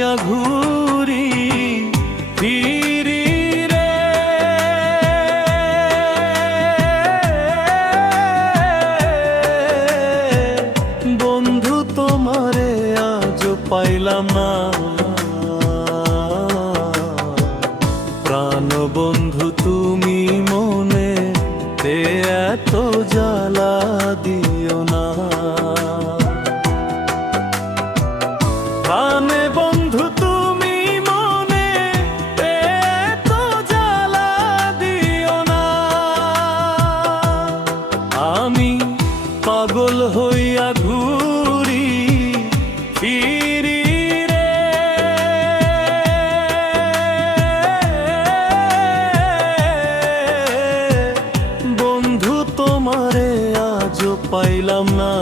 হইয়া ঘুরি ফিরি রে। বন্ধু তোমারে আজ পাইলাম না, প্রাণ বন্ধু তুমি মনে তে এত জ্বালা দিও না। প্রাণে বন্ধু তুমি মনে তে এত জ্বালা দিও না। আমি পাগল হইয়া ঘুরি ফিরি তোমারে আজ পাইলাম না,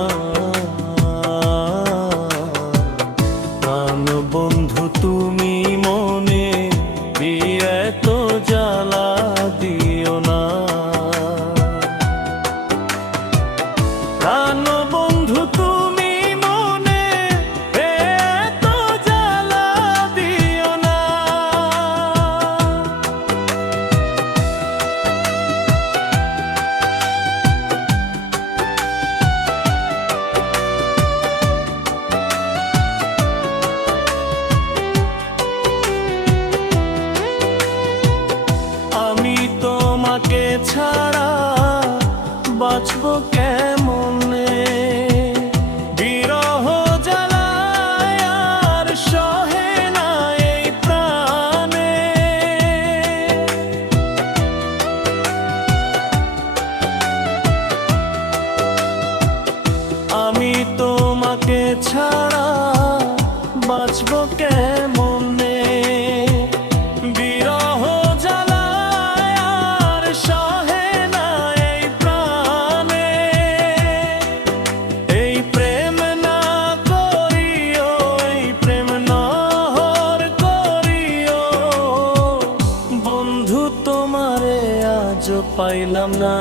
প্রাণ বন্ধু তুমি মনে এত জ্বালা দিও না। প্রাণ বন্ধু তুমি মনে এত জ্বালা দিও না। তোমাকে ছাড়া বাঁচবো কেমনে, বিরহ জ্বালায় আর সহে না এই প্রাণে। আমি তোমাকে ছাড়া বাঁচবো কেমনে, বিরহ পাইলাম না।